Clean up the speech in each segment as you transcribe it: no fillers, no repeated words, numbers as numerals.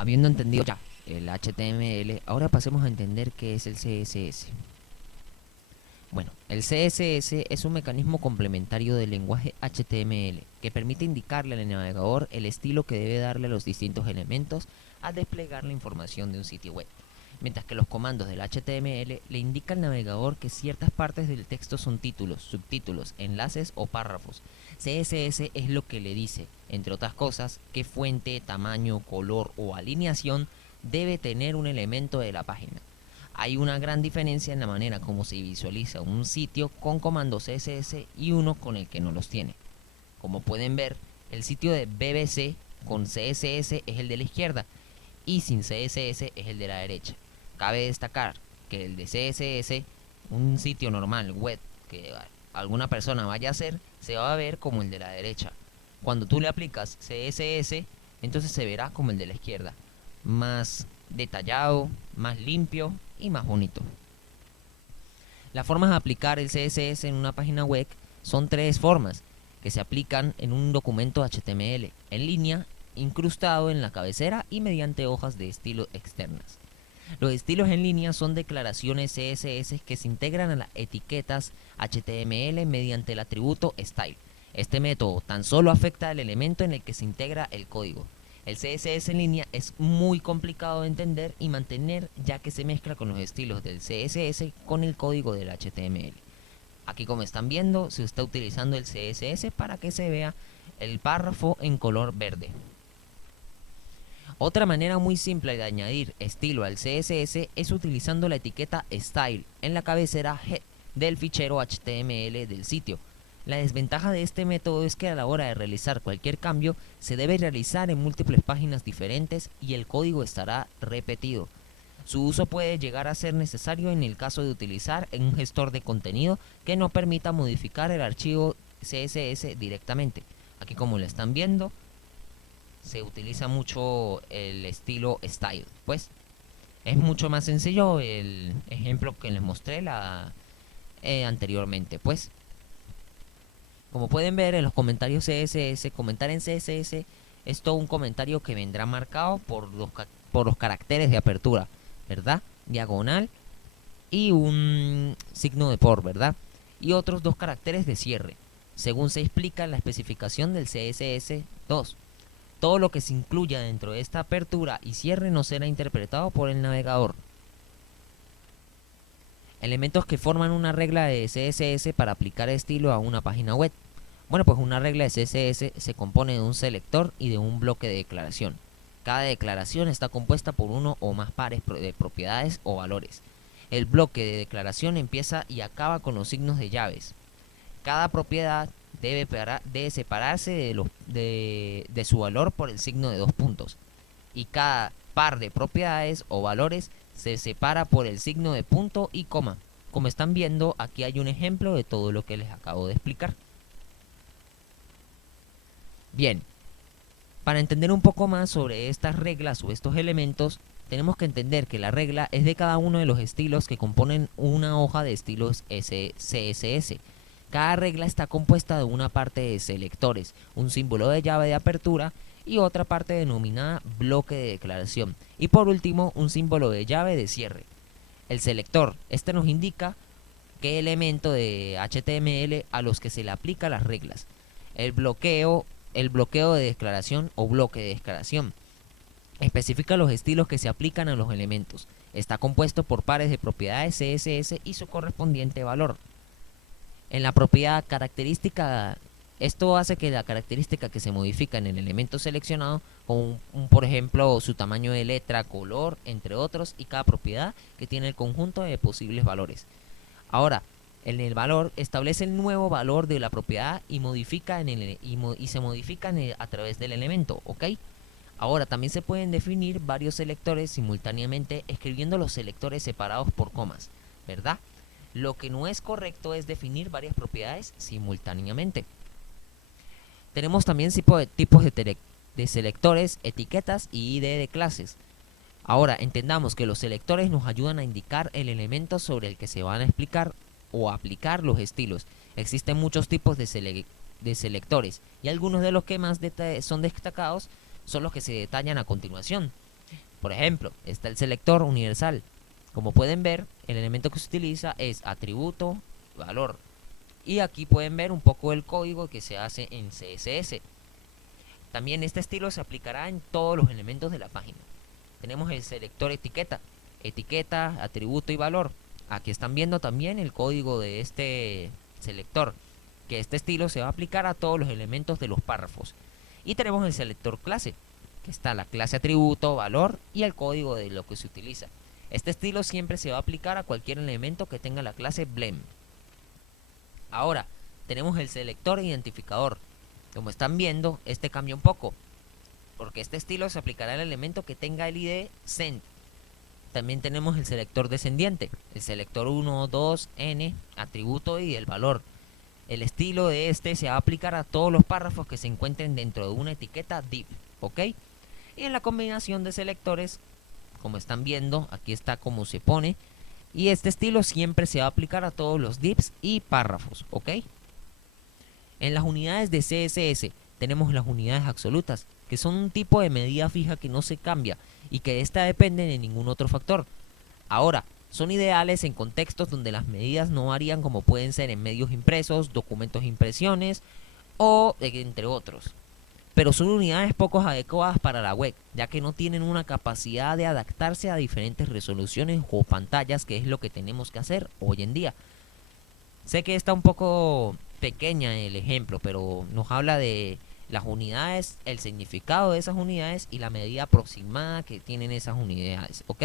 Habiendo entendido ya el HTML, ahora pasemos a entender qué es el CSS. Bueno, el CSS es un mecanismo complementario del lenguaje HTML que permite indicarle al navegador el estilo que debe darle a los distintos elementos al desplegar la información de un sitio web. Mientras que los comandos del HTML le indican al navegador que ciertas partes del texto son títulos, subtítulos, enlaces o párrafos. CSS es lo que le dice, entre otras cosas, qué fuente, tamaño, color o alineación debe tener un elemento de la página. Hay una gran diferencia en la manera como se visualiza un sitio con comandos CSS y uno con el que no los tiene. Como pueden ver, el sitio de BBC con CSS es el de la izquierda y sin CSS es el de la derecha. Cabe destacar que el de CSS, un sitio normal web que alguna persona vaya a hacer, se va a ver como el de la derecha. Cuando tú le aplicas CSS, entonces se verá como el de la izquierda, más detallado, más limpio y más bonito. Las formas de aplicar el CSS en una página web son tres formas que se aplican en un documento HTML, en línea, incrustado en la cabecera y mediante hojas de estilo externas. Los estilos en línea son declaraciones CSS que se integran a las etiquetas HTML mediante el atributo style. Este método tan solo afecta al elemento en el que se integra el código. El CSS en línea es muy complicado de entender y mantener, ya que se mezcla con los estilos del CSS con el código del HTML. Aquí, como están viendo, se está utilizando el CSS para que se vea el párrafo en color verde. Otra manera muy simple de añadir estilo al CSS es utilizando la etiqueta style en la cabecera head del fichero HTML del sitio. La desventaja de este método es que a la hora de realizar cualquier cambio se debe realizar en múltiples páginas diferentes y el código estará repetido. Su uso puede llegar a ser necesario en el caso de utilizar un gestor de contenido que no permita modificar el archivo CSS directamente. Aquí, como lo están viendo, se utiliza mucho el estilo style. Pues es mucho más sencillo el ejemplo que les mostré anteriormente. Pues como pueden ver en los comentarios CSS, comentar en CSS es todo un comentario que vendrá marcado por los caracteres de apertura, ¿verdad? Diagonal y un signo de por, ¿verdad? Y otros dos caracteres de cierre, según se explica en la especificación del CSS 2. Todo lo que se incluya dentro de esta apertura y cierre no será interpretado por el navegador. Elementos que forman una regla de CSS para aplicar estilo a una página web. Bueno, pues una regla de CSS se compone de un selector y de un bloque de declaración. Cada declaración está compuesta por uno o más pares de propiedades o valores. El bloque de declaración empieza y acaba con los signos de llaves. Cada propiedad debe separarse de su valor por el signo de dos puntos. Y cada par de propiedades o valores se separa por el signo de punto y coma. Como están viendo, aquí hay un ejemplo de todo lo que les acabo de explicar. Bien, para entender un poco más sobre estas reglas o estos elementos, tenemos que entender que la regla es de cada uno de los estilos que componen una hoja de estilos CSS. Cada regla está compuesta de una parte de selectores, un símbolo de llave de apertura y otra parte denominada bloque de declaración. Y por último, un símbolo de llave de cierre. El selector, este nos indica qué elemento de HTML a los que se le aplica las reglas. El bloqueo de declaración o bloque de declaración especifica los estilos que se aplican a los elementos. Está compuesto por pares de propiedades CSS y su correspondiente valor. En la propiedad característica, esto hace que la característica que se modifica en el elemento seleccionado, por ejemplo, su tamaño de letra, color, entre otros, y cada propiedad que tiene el conjunto de posibles valores. Ahora, en el valor establece el nuevo valor de la propiedad y se modifica a través del elemento, ¿ok? Ahora, también se pueden definir varios selectores simultáneamente escribiendo los selectores separados por comas, ¿verdad? Lo que no es correcto es definir varias propiedades simultáneamente. Tenemos también tipos de selectores, etiquetas y ID de clases. Ahora, entendamos que los selectores nos ayudan a indicar el elemento sobre el que se van a explicar o aplicar los estilos. Existen muchos tipos de selectores y algunos de los que más son destacados son los que se detallan a continuación. Por ejemplo, está el selector universal. Como pueden ver, el elemento que se utiliza es atributo, valor. Y aquí pueden ver un poco el código que se hace en CSS. También este estilo se aplicará en todos los elementos de la página. Tenemos el selector etiqueta, atributo y valor. Aquí están viendo también el código de este selector, que este estilo se va a aplicar a todos los elementos de los párrafos. Y tenemos el selector clase, que está la clase atributo, valor y el código de lo que se utiliza. Este estilo siempre se va a aplicar a cualquier elemento que tenga la clase blem. Ahora, tenemos el selector identificador. Como están viendo, este cambia un poco, porque este estilo se aplicará al elemento que tenga el ID send. También tenemos el selector descendiente, el selector 1, 2, n, atributo y el valor. El estilo de este se va a aplicar a todos los párrafos que se encuentren dentro de una etiqueta div, ¿ok? Y en la combinación de selectores, como están viendo, aquí está como se pone. Y este estilo siempre se va a aplicar a todos los divs y párrafos, ¿ok? En las unidades de CSS tenemos las unidades absolutas, que son un tipo de medida fija que no se cambia y que de esta depende de ningún otro factor. Ahora, son ideales en contextos donde las medidas no varían, como pueden ser en medios impresos, documentos de impresiones o entre otros. Pero son unidades poco adecuadas para la web, ya que no tienen una capacidad de adaptarse a diferentes resoluciones o pantallas, que es lo que tenemos que hacer hoy en día. Sé que está un poco pequeña el ejemplo, pero nos habla de las unidades, el significado de esas unidades y la medida aproximada que tienen esas unidades, ¿ok?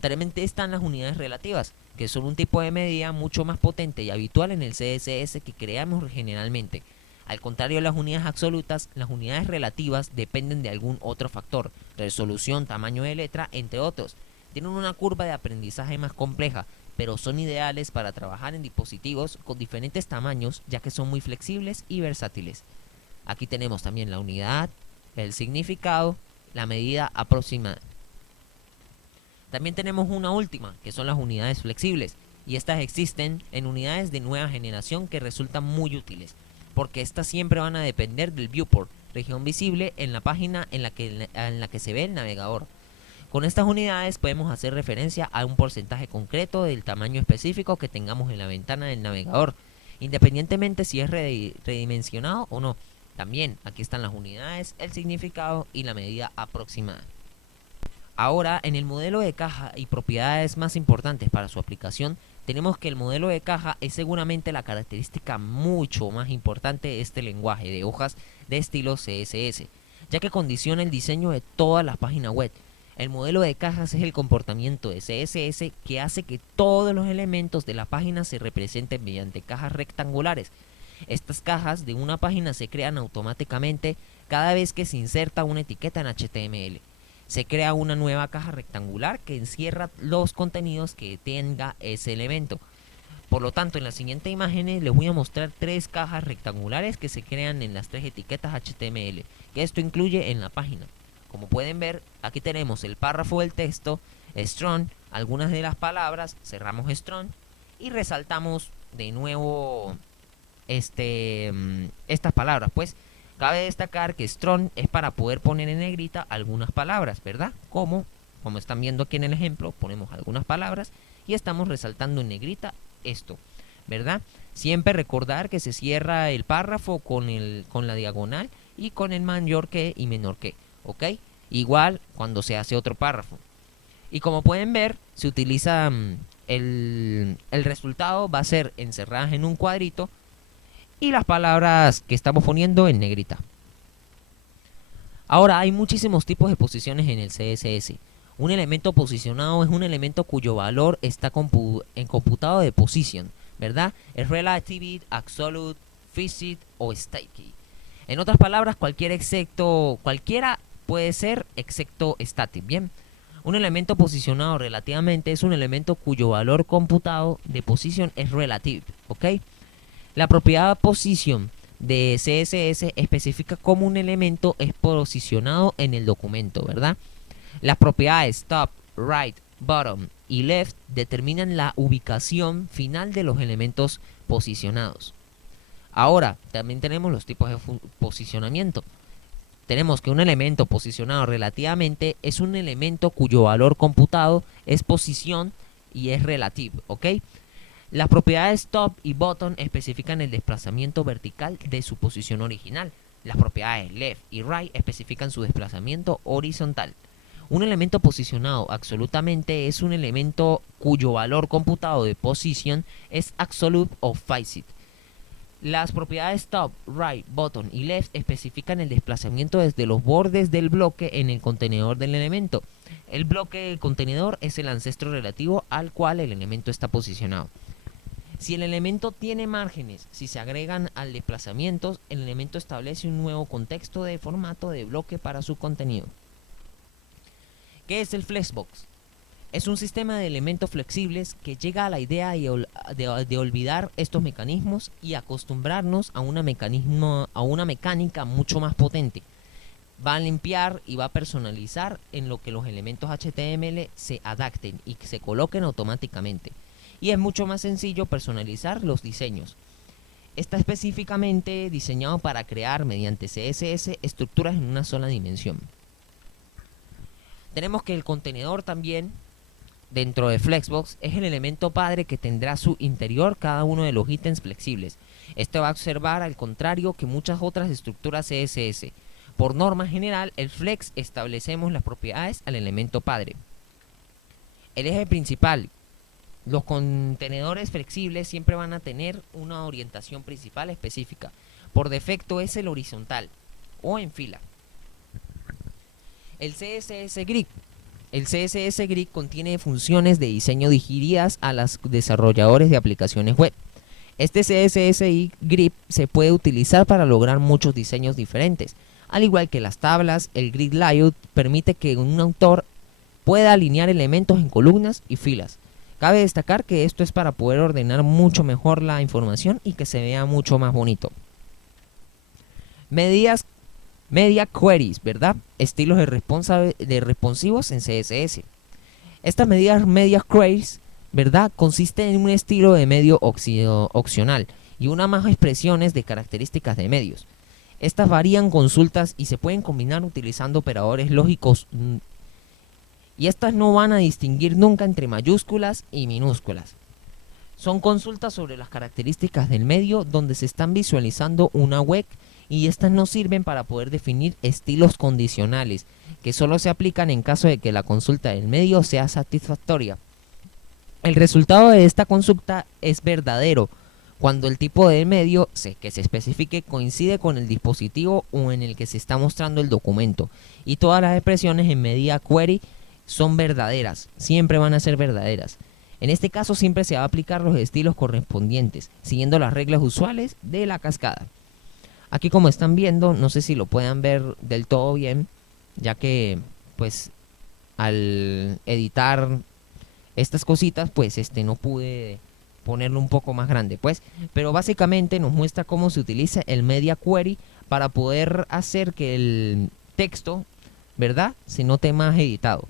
También están las unidades relativas, que son un tipo de medida mucho más potente y habitual en el CSS que creamos generalmente. Al contrario de las unidades absolutas, las unidades relativas dependen de algún otro factor, resolución, tamaño de letra, entre otros. Tienen una curva de aprendizaje más compleja, pero son ideales para trabajar en dispositivos con diferentes tamaños, ya que son muy flexibles y versátiles. Aquí tenemos también la unidad, el significado, la medida aproximada. También tenemos una última, que son las unidades flexibles, y estas existen en unidades de nueva generación que resultan muy útiles, porque estas siempre van a depender del viewport, región visible en la página en la que se ve el navegador. Con estas unidades podemos hacer referencia a un porcentaje concreto del tamaño específico que tengamos en la ventana del navegador, independientemente si es redimensionado o no. También aquí están las unidades, el significado y la medida aproximada. Ahora, en el modelo de caja y propiedades más importantes para su aplicación, tenemos que el modelo de caja es seguramente la característica mucho más importante de este lenguaje de hojas de estilo CSS, ya que condiciona el diseño de todas las páginas web. El modelo de cajas es el comportamiento de CSS que hace que todos los elementos de la página se representen mediante cajas rectangulares. Estas cajas de una página se crean automáticamente cada vez que se inserta una etiqueta en HTML. Se crea una nueva caja rectangular que encierra los contenidos que tenga ese elemento. Por lo tanto, en las siguientes imágenes les voy a mostrar 3 cajas rectangulares que se crean en las 3 etiquetas HTML, que esto incluye en la página. Como pueden ver, aquí tenemos el párrafo del texto, strong, algunas de las palabras, cerramos strong y resaltamos de nuevo estas palabras. Pues cabe destacar que strong es para poder poner en negrita algunas palabras, ¿verdad? Como están viendo aquí en el ejemplo, ponemos algunas palabras y estamos resaltando en negrita esto, ¿verdad? Siempre recordar que se cierra el párrafo con la diagonal y con el mayor que y menor que, ¿ok? Igual cuando se hace otro párrafo. Y como pueden ver, se utiliza el resultado va a ser encerradas en un cuadrito y las palabras que estamos poniendo en negrita. Ahora, hay muchísimos tipos de posiciones en el CSS. Un elemento posicionado es un elemento cuyo valor está computado de position, ¿verdad? Es relative, absolute, fixed o static. En otras palabras, cualquiera puede ser excepto static, ¿bien? Un elemento posicionado relativamente es un elemento cuyo valor computado de position es relative, ¿ok? La propiedad position de CSS especifica cómo un elemento es posicionado en el documento, ¿verdad? Las propiedades top, right, bottom y left determinan la ubicación final de los elementos posicionados. Ahora, también tenemos los tipos de posicionamiento. tenemos que un elemento posicionado relativamente es un elemento cuyo valor computado es posición y es relativo, ¿ok? Las propiedades top y bottom especifican el desplazamiento vertical de su posición original. Las propiedades left y right especifican su desplazamiento horizontal. Un elemento posicionado absolutamente es un elemento cuyo valor computado de posición es absolute o facet. Las propiedades top, right, bottom y left especifican el desplazamiento desde los bordes del bloque en el contenedor del elemento. El bloque del contenedor es el ancestro relativo al cual el elemento está posicionado. Si el elemento tiene márgenes, si se agregan al desplazamiento, el elemento establece un nuevo contexto de formato de bloque para su contenido. ¿Qué es el Flexbox? Es un sistema de elementos flexibles que llega a la idea de olvidar estos mecanismos y acostumbrarnos a una mecánica mucho más potente. Va a limpiar y va a personalizar en lo que los elementos HTML se adapten y se coloquen automáticamente. Y es mucho más sencillo personalizar los diseños. Está específicamente diseñado para crear mediante CSS estructuras en una sola dimensión. Tenemos que el contenedor también dentro de Flexbox es el elemento padre que tendrá su interior cada uno de los ítems flexibles. Esto va a observar al contrario que muchas otras estructuras CSS. Por norma general, el Flex establecemos las propiedades al elemento padre. El eje principal. Los contenedores flexibles siempre van a tener una orientación principal específica. Por defecto es el horizontal o en fila. El CSS Grid. El CSS Grid contiene funciones de diseño dirigidas a los desarrolladores de aplicaciones web. Este CSS Grid se puede utilizar para lograr muchos diseños diferentes. Al igual que las tablas, el Grid Layout permite que un autor pueda alinear elementos en columnas y filas. Cabe destacar que esto es para poder ordenar mucho mejor la información y que se vea mucho más bonito. Media queries, ¿verdad? Estilos de responsivos en CSS. Estas media queries, ¿verdad? Consisten en un estilo de medio opcional y una más expresiones de características de medios. Estas varían consultas y se pueden combinar utilizando operadores lógicos y estas no van a distinguir nunca entre mayúsculas y minúsculas. Son consultas sobre las características del medio donde se están visualizando una web y estas no sirven para poder definir estilos condicionales que solo se aplican en caso de que la consulta del medio sea satisfactoria. El resultado de esta consulta es verdadero cuando el tipo de medio que se especifique coincide con el dispositivo o en el que se está mostrando el documento y todas las expresiones en media query son verdaderas, siempre van a ser verdaderas. En este caso siempre se va a aplicar los estilos correspondientes, siguiendo las reglas usuales de la cascada. Aquí como están viendo, no sé si lo puedan ver del todo bien, ya que pues al editar estas cositas pues no pude ponerlo un poco más grande pues, pero básicamente nos muestra cómo se utiliza el media query para poder hacer que el texto, ¿verdad?, se note más editado.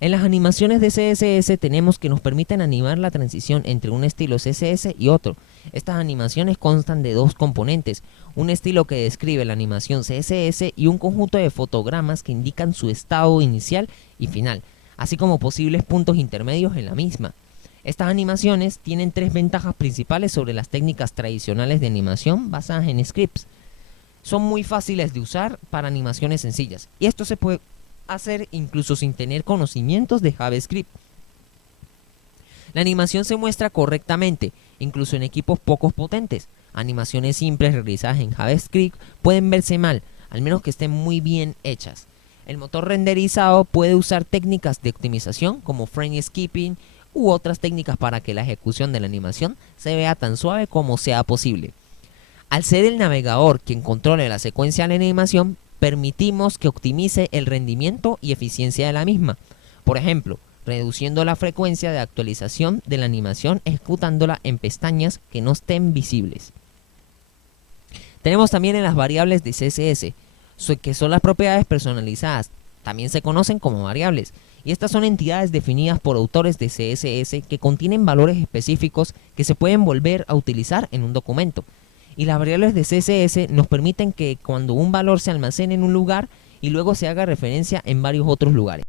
En las animaciones de CSS tenemos que nos permiten animar la transición entre un estilo CSS y otro. Estas animaciones constan de dos componentes, un estilo que describe la animación CSS y un conjunto de fotogramas que indican su estado inicial y final, así como posibles puntos intermedios en la misma. Estas animaciones tienen tres ventajas principales sobre las técnicas tradicionales de animación basadas en scripts. Son muy fáciles de usar para animaciones sencillas y esto se puede hacer incluso sin tener conocimientos de JavaScript. La animación se muestra correctamente, incluso en equipos poco potentes. Animaciones simples realizadas en JavaScript pueden verse mal, al menos que estén muy bien hechas. El motor renderizado puede usar técnicas de optimización como frame skipping u otras técnicas para que la ejecución de la animación se vea tan suave como sea posible. Al ser el navegador quien controle la secuencia de la animación, permitimos que optimice el rendimiento y eficiencia de la misma. Por ejemplo, reduciendo la frecuencia de actualización de la animación ejecutándola en pestañas que no estén visibles. Tenemos también en las variables de CSS, que son las propiedades personalizadas. También se conocen como variables. Y estas son entidades definidas por autores de CSS que contienen valores específicos que se pueden volver a utilizar en un documento. Y las variables de CSS nos permiten que cuando un valor se almacene en un lugar y luego se haga referencia en varios otros lugares.